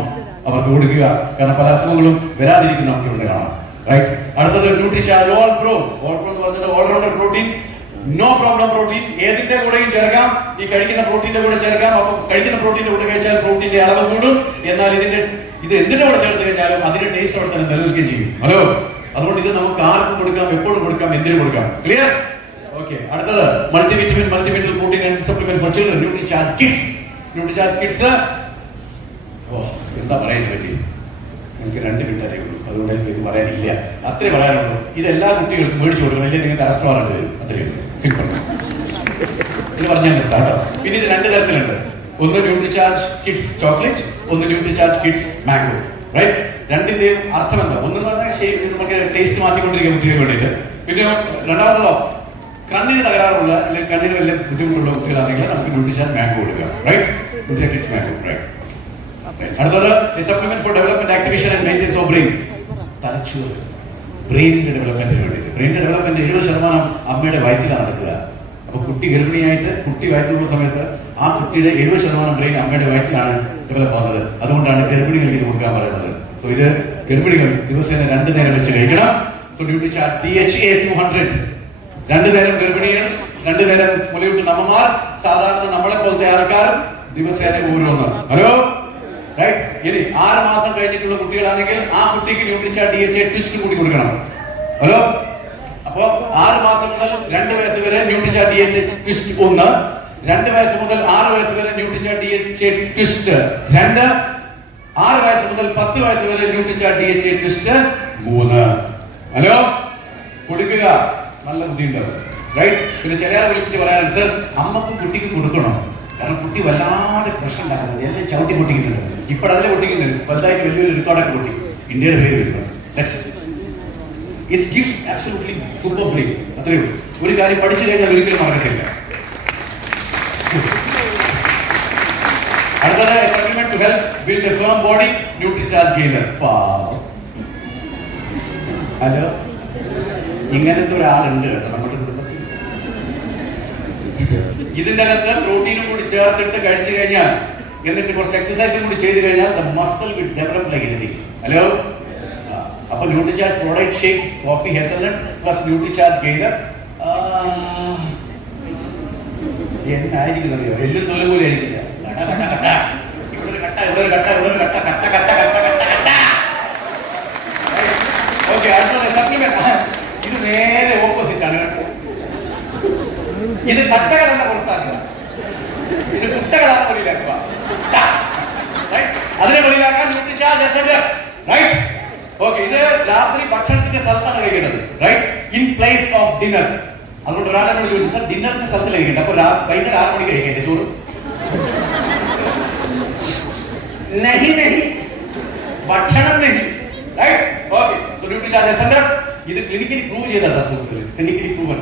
അവർക്ക് കൊടുക്കുക. കാരണം പല അസുഖങ്ങളും വരാതിരിക്കും നമുക്ക് ഇവിടെ കാണാം. റൈറ്റ്? അടുത്തത് Nutricharge all pro. All pro എന്ന് പറഞ്ഞത് allrounder protein, no problem protein. ഏതിന്റെ കൂടെയും ചേർക്കാം, ഈ കഴിക്കുന്ന പ്രോട്ടീന്റെ കൂടെ ചേർക്കാം. അപ്പൊ കഴിക്കുന്ന പ്രോട്ടീന്റെ കൂടെ കഴിച്ചാൽ പ്രോട്ടീന്റെ അളവ് കൂടും. എന്നാൽ ഇത് എന്തിന്റെ കൂടെ ചേർത്ത് കഴിഞ്ഞാലും അതിന്റെ ടേസ്റ്റ് അവിടെ തന്നെ നിലനിൽക്കുകയും ചെയ്യും. ഹലോ? അതുകൊണ്ട് ഇത് നമുക്ക് ആർക്കും കൊടുക്കാം, എപ്പോഴും കൊടുക്കാം, എന്തിനും കൊടുക്കാം. ക്ലിയർ? ഓക്കെ. അടുത്തത് multivitamin, multimineral protein and supplement for children, Nutricharge kids. Nutricharge kids എന്താ പറയാൻ പറ്റി? എനിക്ക് 2 മിനിറ്റ് അറിയുള്ളൂ, അതുകൊണ്ട് എനിക്ക് ഇത് പറയാനില്ല. അത്രേ പറയാനുള്ളൂ. ഇത് എല്ലാ കുട്ടികൾക്കും മേടിച്ചു കൊടുക്കണം, അല്ലെങ്കിൽ നിങ്ങൾക്ക് അറസ്റ്റ് വാറണ്ട് വരും. അത്രയേ ഉള്ളൂ. സിമ്പിൾ. ഇത് പറഞ്ഞാൽ നിർത്താം കേട്ടോ. പിന്നെ ഇത് 2 തരത്തിലുണ്ട്. ഒന്ന് ന്യൂട്രിചാർജ് കിഡ്സ് ചോക്ലേറ്റ്, ഒന്ന് ന്യൂട്രിചാർജ് കിഡ്സ് മാംഗോ. റൈറ്റ്? രണ്ടിന്റെയും അർത്ഥം എന്താ? ഒന്ന് പറഞ്ഞാൽ നമുക്ക് ടേസ്റ്റ് മാറ്റിക്കൊണ്ടിരിക്കാൻ കുട്ടികൾക്ക് വേണ്ടിയിട്ട്. പിന്നെ രണ്ടാമതോ കണ്ണിന് തകരാറുള്ള അല്ലെങ്കിൽ കണ്ണിന് വലിയ ബുദ്ധിമുട്ടുള്ള കുട്ടികളാണെങ്കിൽ നമുക്ക് ന്യൂട്രിചാർജ് മാംഗോ കൊടുക്കുക. Right? Nutricharge kids mango. Right? അടുത്തത് supplement for development activation and maintenance of brain. തലച്ചോറ് ബ്രെയിനിന്റെ ഡെവലപ്മെന്റിന് വേണ്ടി. ബ്രെയിനിന്റെ ഡെവലപ്മെന്റ് 70% അമ്മയുടെ വയറ്റിലാണ് നടക്കുക. അപ്പൊ കുട്ടി ഗർഭിണിയായിട്ട് കുട്ടി വയറ്റിലുള്ള സമയത്ത് ആ കുട്ടിയുടെ 70% ബ്രെയിൻ അമ്മയുടെ വയറ്റിലാണ് ഡെവലപ്പ് ആവുന്നത്. അതുകൊണ്ടാണ് ഗർഭിണികൾക്ക് ഇത് കൊടുക്കാൻ പറയുന്നത്. സോ ഇത് ഗർഭിണികൾ ദിവസേന 2 നേരം വെച്ച് കഴിക്കണം. സോ ന്യൂട്രിചാർജ് DHA 200 2 നേരം ഗർഭിണികൾ, 2 നേരം മുലയൂട്ടുന്ന അമ്മമാർ, സാധാരണ നമ്മളെ പോലത്തെ ആൾക്കാർ ദിവസേന ഓരോന്ന്. Hello right. ഇനി 6 മാസം കഴിഞ്ഞിട്ടുള്ള കുട്ടികളാണെങ്കിൽ ആ കുട്ടിക്ക് ന്യൂട്രിചാർജ് DHA ട്വിസ്റ്റ് കൂടി കൊടുക്കണം. ഹലോ. അപ്പോ 6 മാസം മുതൽ 2 വയസ്സ് വരെ ന്യൂട്രിചാർജ് DHA ട്വിസ്റ്റ് 1, 2 വയസ്സ് മുതൽ 6 വയസ്സ് വരെ ന്യൂട്രിചാർജ് DHA ട്വിസ്റ്റ് 2, 6 വയസ്സ് മുതൽ 10 വയസ്സ് വരെ ന്യൂട്രിചാർജ് DHA ട്വിസ്റ്റ് 3. ഹലോ കൊടുക്കുക. നല്ല ബുദ്ധിയുണ്ടാവും. റൈറ്റ്. പിന്നെ ചില ആളെ വിളിച്ച് പറയാറുണ്ട്, സർ അമ്മക്കും കുട്ടിക്ക് കൊടുക്കണം, കാരണം കുട്ടി വല്ലാതെ പ്രശ്നം ഉണ്ടാക്കുന്നത് എല്ലാം ചവിട്ടി പൊട്ടിക്കുന്നുണ്ട്. ഇപ്പോഴല്ലേ പൊട്ടിക്കുന്നത്, വലുതായിട്ട് വലിയ വലിയ റെക്കോർഡൊക്കെ പൊട്ടിക്കും. ഇന്ത്യയുടെ പേര് വരുന്നത് it gives absolutely super brain. അത്രയേ ഉള്ളൂ. ഒരു കാര്യം പഠിച്ചു കഴിഞ്ഞാൽ ഒരിക്കലും മറക്കത്തില്ല. അടുത്തത് supplement to help build a firm body, Nutricharge gainer. Hello, ഇങ്ങനത്തെ ഒരാളുണ്ട് കേട്ടോ നമ്മുടെ കുടുംബത്തിൽ. ഇതിന്റെ അകത്ത് പ്രോട്ടീനും കൂടി ചേർത്തിട്ട് കഴിച്ചു കഴിഞ്ഞാൽ, എന്നിട്ട് കുറച്ച് എക്സസൈസും കൂടി ചെയ്ത് കഴിഞ്ഞാൽ the muscle will develop like anything. Hello. അപ്പൊ Nutricharge product shake, coffee hazelnut plus Nutricharge gainer എന്നായിരിക്കും അറിയോ? എല്ലും തോലും പോലെ ആയിരിക്കില്ല. ഇവിടെ ഒരു കട്ട, ഇവിടെ ഒരു കട്ട, ഇവിടെ ഒരു കട്ട, കട്ട കട്ട കട്ട കട്ട കട്ട. ഓക്കെ. അടുത്തത് സപ്ലിമെന്റ്. ഇത് നേരെ ഓപ്പോസിറ്റ് ആണ് കേട്ടോ. ഇത് കട്ടകളല്ല പുറത്താക്കുക, ഇത് കുട്ടകളാണ് വെളിയിലാക്കുക. അതിനെ വെളിയിലാക്കാൻ ന്യൂട്രിചാർജ് എസെൻഷ്യൽ. റൈറ്റ്. ഓക്കെ. ഇത് രാത്രി ഭക്ഷണത്തിന്റെ സ്ഥലത്താണ് കഴിക്കേണ്ടത്. Right. In place of dinner. അതുകൊണ്ട് ഒരാളെന്നോട് ചോദിച്ചു, സാർ ഡിന്നറിന്റെ സ്ഥലത്ത് കഴിക്കേണ്ടത്, അപ്പൊ വൈകുന്നേരം 6 മണിക്ക് കഴിക്കേണ്ടത് ചോറ്? നഹി നഹി, ഭക്ഷണം നഹി. Right. Okay. So Nutricharge essential. ഇത് ക്ലിനിക്കലി പ്രൂവ് ചെയ്തതാണ് സുഹൃത്തുക്കളെ, clinically proven.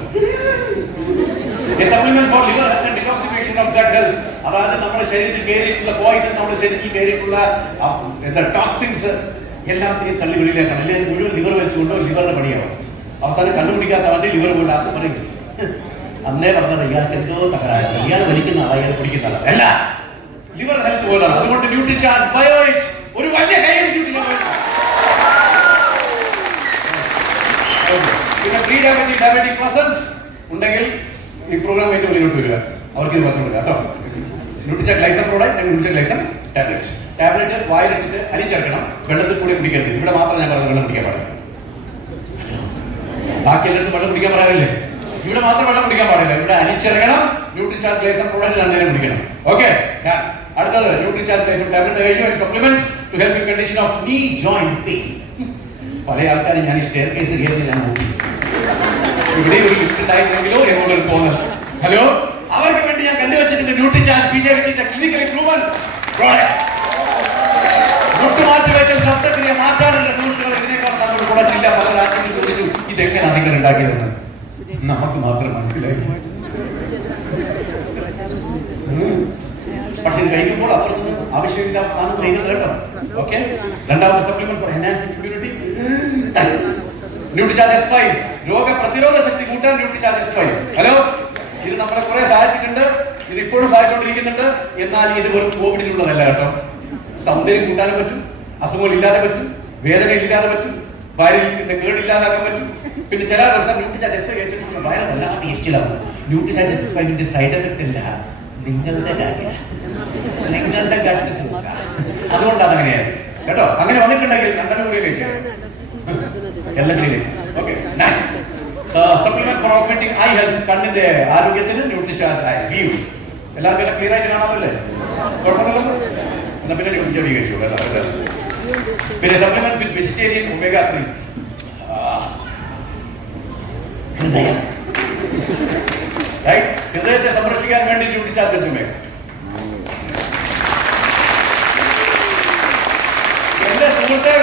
A supplement for liver health and detoxification of gut health. അതായത് നമ്മുടെ ശരീരത്തിൽ കയറിയിട്ടുള്ള പോയിസൺ, നമ്മുടെ ശരീരത്തിൽ കയറിയിട്ടുള്ള ടോക്സിൻസ് എല്ലാത്തിനെയും തള്ളി വെളിയിലേക്കാണ്. അല്ലെങ്കിൽ മുഴുവൻ ലിവർ വലിച്ചുകൊണ്ടോ ലിവറിന്റെ പണിയാവും. അവസാനം കണ്ടുപിടിക്കാത്തവന്റെ ലിവർ പോയി ലാസ്റ്റ് പറയും, അന്നേ പറഞ്ഞത് ഇയാൾക്ക് എന്തോ തകരാറുണ്ട്, ഇയാൾ വലിക്കുന്ന ആളാ, ഇയാൾ പിടിക്കുന്ന ആളാ. അല്ല, ലിവർ ഹെൽത്ത് പോലാണ്. അതുകൊണ്ട് ന്യൂട്രിചാർജ് ബയോയിച്ച് ഒരു വലിയ കൈയ്യടി ന്യൂട്രിചാർജ്. പിന്നെ പ്രീ ഡയബറ്റിക് പേഴ്സൺസ് ഉണ്ടെങ്കിൽ ഈ പ്രോഗ്രാം ഏറ്റവും വെളിയിലോട്ട് വരിക, അവർക്ക് ഇത് പറഞ്ഞു കൊടുക്കുക കേട്ടോ. ന്യൂട്രിചാർജ് ഗ്ലൈസൻ പ്രോഡക്റ്റ്, ന്യൂട്രിചാർജ് ഗ്ലൈസൻ ടാബ്ലറ്റ് വായിലിട്ടിട്ട് അലിച്ചേർക്കണം. വെള്ളത്തിൽ കൂടി കുടിക്കരുത്. ഇവിടെ മാത്രം ഞാൻ പറഞ്ഞത് വെള്ളം കുടിക്കാൻ പാടില്ല. ബാക്കി എല്ലായിടത്തും വെള്ളം കുടിക്കാൻ പറയാറില്ലേ? ഇവിടെ മാത്രം വെള്ളം കുടിക്കാൻ പാടില്ല. ഇവിടെ അലിച്ചിറങ്ങണം. ന്യൂട്രിചാർജ് ഗ്ലൈസൻ പ്രോഡക്റ്റ് 2 നേരം കുടിക്കണം. ഓക്കെ. അടുത്തത് ന്യൂട്രിചാർജ് ഗ്ലൈസൻ ടാബ്ലറ്റ് കഴിഞ്ഞു. Supplement to help in condition of knee joint pain. പല ആൾക്കാരും ഞാൻ ഈ സ്റ്റെയർ കേസ് കയറി ഞാൻ നോക്കി, ഇവിടെ ഒരു ലിഫ്റ്റ് ഉണ്ടായിരുന്നെങ്കിലോ എന്നുള്ളൊരു തോന്നൽ. ഹലോ, അവർക്ക് വേണ്ടി ഞാൻ കണ്ടുവച്ചിട്ടുണ്ട് ന്യൂട്രിചാർജ് ക്ലിനിക്കലി പ്രൂവൻ പ്രോഡക്റ്റ്. മുട്ടുമാറ്റുകയറ്റൽ ശബ്ദത്തിനെ മാറ്റാറുള്ള സുഹൃത്തുക്കൾ ഇതിനേക്കാൾ നല്ലൊരു പ്രോഡക്റ്റ് ഇല്ല. പല രാജ്യങ്ങൾ ചോദിച്ചു ഇതെങ്ങനെയാണ് നിങ്ങൾ ഉണ്ടാക്കിയതെന്ന്. നമുക്ക് മാത്രം മനസ്സിലായി. പക്ഷെ ഇത് കഴിക്കുമ്പോൾ അപ്പുറത്ത് ആവശ്യമില്ലാത്ത സാധനം കഴിക്കുന്നത് കേട്ടോ. ഓക്കെ. രണ്ടാമത്തെ supplement for enhancing immunity, Nutricharge S5. രോഗപ്രതിരോധ ശക്തി കൂട്ടാൻ ന്യൂട്രിചാർജ് S5. ഹലോ, ഇത് നമ്മളെ കുറെ സഹായിച്ചിട്ടുണ്ട്, ഇത് ഇപ്പോഴും സഹായിച്ചുകൊണ്ടിരിക്കുന്നുണ്ട്. എന്നാൽ ഇത് വെറും കോവിഡിനുള്ളതല്ല കേട്ടോ. സൗന്ദര്യം കൂട്ടാനും പറ്റും, അസുഖങ്ങൾ ഇല്ലാതെ പറ്റും, വേദന ഇല്ലാതെ പറ്റും, വയറിന്റെ കേടില്ലാതാക്കാൻ പറ്റും. പിന്നെ ചില ദിവസം ന്യൂട്രിചാർജ് S5 കഴിച്ചിട്ട് വയറ് വല്ലാതെ ഇഷ്ടലാവുന്നത്. ന്യൂട്രിചാർജ് S5ന്റെ സൈഡ് എഫക്ട് ഇല്ല, നിങ്ങളുടെ കാര്യം, നിങ്ങളുടെ ഗട്ട് നോക്കുക. അതുകൊണ്ടാണ് അങ്ങനെയാണ് കേട്ടോ. അങ്ങനെ വന്നിട്ടുണ്ടെങ്കിൽ 2 കൂടി കഴിച്ചാൽ എല്ലാം. Okay. Supplement for augmenting eye health, കണ്ണിന്റെ ആരോഗ്യത്തിന് ന്യൂട്രിചാർജ് ഐ വ്യൂ. എല്ലാവർക്കും എല്ലാം ക്ലിയർ ആയിട്ട് കാണാമല്ലേ? കുഴപ്പമില്ലല്ലോ. എന്നാ പിന്നെ ന്യൂട്രിചാർജ് കഴിച്ചോളൂ. പിന്നെ സപ്ലിമെന്റ് വിത്ത് വെജിറ്റേറിയൻ ഒമേഗ 3. ഹൃദയം, റൈറ്റ്. ഹൃദയത്തെ സംരക്ഷിക്കാൻ വേണ്ടി ന്യൂട്രിചാർജ് ഒമേഗ. എന്റെ സുഹൃത്തെ,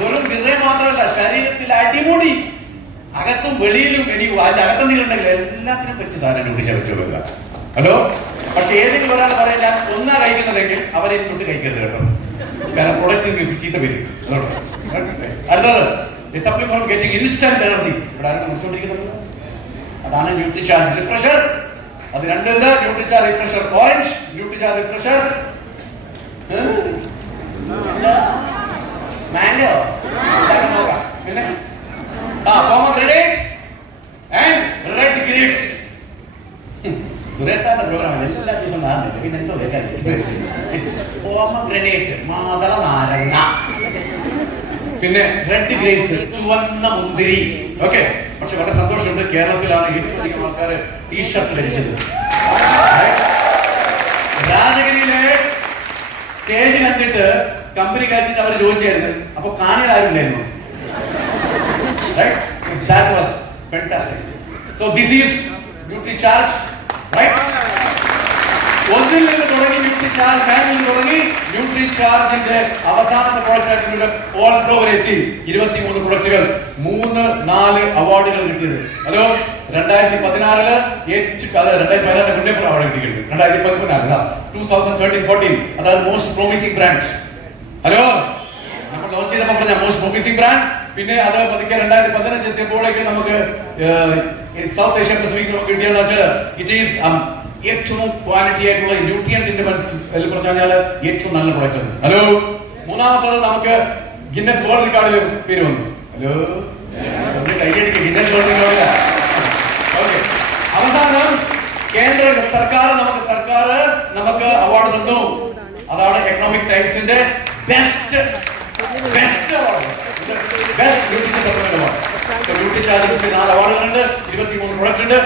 വെറും ഹൃദയം മാത്രമല്ല, ശരീരത്തിൽ അടിമുടി, അകത്തും വെളിയിലും, ഇനി അകത്തെന്തെങ്കിലും ഉണ്ടെങ്കിൽ എല്ലാത്തിനും പറ്റിയ സാധനം ന്യൂട്രിചാർജ് വെച്ചോളുക. ഹലോ. പക്ഷെ ഏതെങ്കിലും ഒരാൾ പറയാൻ ഞാൻ ഒന്നാ കഴിക്കുന്നുണ്ടെങ്കിൽ അവരെ തൊട്ട് കഴിക്കരുത് കേട്ടോ. കാരണം പ്രൊഡക്റ്റ് ചീത്ത പേര്. അടുത്തത് supplement for getting instant energy. ഇവിടെ ആരും കുടിച്ചോണ്ടിരിക്കുന്നുണ്ട്. അതാണ് ന്യൂട്രിചാർജ് റിഫ്രഷർ. അത് രണ്ടുണ്ട്. Nutricharge refresher orange, Nutricharge refresher mango. നോക്കാം. പിന്നെ pomegranate and red grapes. Suresh സാറിന്റെ പ്രോഗ്രാമിൽ എല്ലാ ദിവസവും കാണുന്നില്ല, പിന്നെ എന്തോ കേൾക്കാൻ. പോമഗ്രാനേറ്റ് മാതള നാരങ്ങ, പിന്നെ റെഡ് ഗ്രേപ്സ് ചുവന്ന മുന്തിരി. ഓക്കെ. പക്ഷെ വളരെ സന്തോഷമുണ്ട്, കേരളത്തിലാണ് ഏറ്റവും അധികം ആൾക്കാർ ടീഷർട്ട് ധരിച്ചത്. രാജഗിരിയിലെ സ്റ്റേജ് കണ്ടിട്ട് കമ്പനി കാച്ചിട്ട് അവർ ചോദിച്ചായിരുന്നു, അപ്പൊ കാണികൾ ആരുമില്ലായിരുന്നു. That was fantastic. So this is NutriCharge, right? ഒന്നിൽ നിന്ന് തുടങ്ങി ന്യൂട്രിചാർജ്, മാനിൽ നിന്ന് തുടങ്ങി ന്യൂട്രിചാർജിന്റെ അവസാനത്തെ പ്രോഡക്റ്റ് ഓൾ പ്രോ വരെ എത്തി. 23 പ്രൊഡക്റ്റുകൾ, 3-4 അവാർഡുകൾ കിട്ടിയത്. ഹലോ, 2016 2016 മുന്നേ അവാർഡ് കിട്ടിയിട്ടുണ്ട്. 2013 2013-14 അതായത് മോസ്റ്റ് പ്രോമിസിംഗ് ബ്രാൻഡ്. ഹലോ, നമ്മൾ ലോഞ്ച് ചെയ്തപ്പോൾ പറഞ്ഞ മോസ്റ്റ് പ്രോമിസിംഗ് ബ്രാൻഡ്. പിന്നെ അത് പതുക്കെ 2015 എത്തിയപ്പോഴേക്ക് നമുക്ക് സൗത്ത് ഏഷ്യ പസഫിക് നമുക്ക് കിട്ടിയെന്ന് വെച്ചാൽ ഇറ്റ് ഈസ് ഏറ്റവും ക്വാളിറ്റി ആയിട്ടുള്ള ന്യൂട്രിയന്റിന്റെ പറഞ്ഞാൽ ഏറ്റവും നല്ല പ്രൊഡക്റ്റ് ആണ്. ഹലോ, മൂന്നാമത്തത് നമുക്ക് ഗിന്നസ് വേൾഡ് റെക്കോർഡിൽ പേര് വന്നു. ഹലോ, കൈയടിക്ക് ഗിന്നസ് വേൾഡ് റെക്കോർഡില്ല. ഓക്കെ. അവസാനം കേന്ദ്ര സർക്കാർ നമുക്ക് അവാർഡ് തന്നു. അതാണ് എക്കണോമിക് ടൈംസിന്റെ best award, best nutrition supplement award. ന്യൂട്രിചാർജിൽ 4 അവാർഡുകളുണ്ട്, 23 പ്രൊഡക്റ്റ് ഉണ്ട്.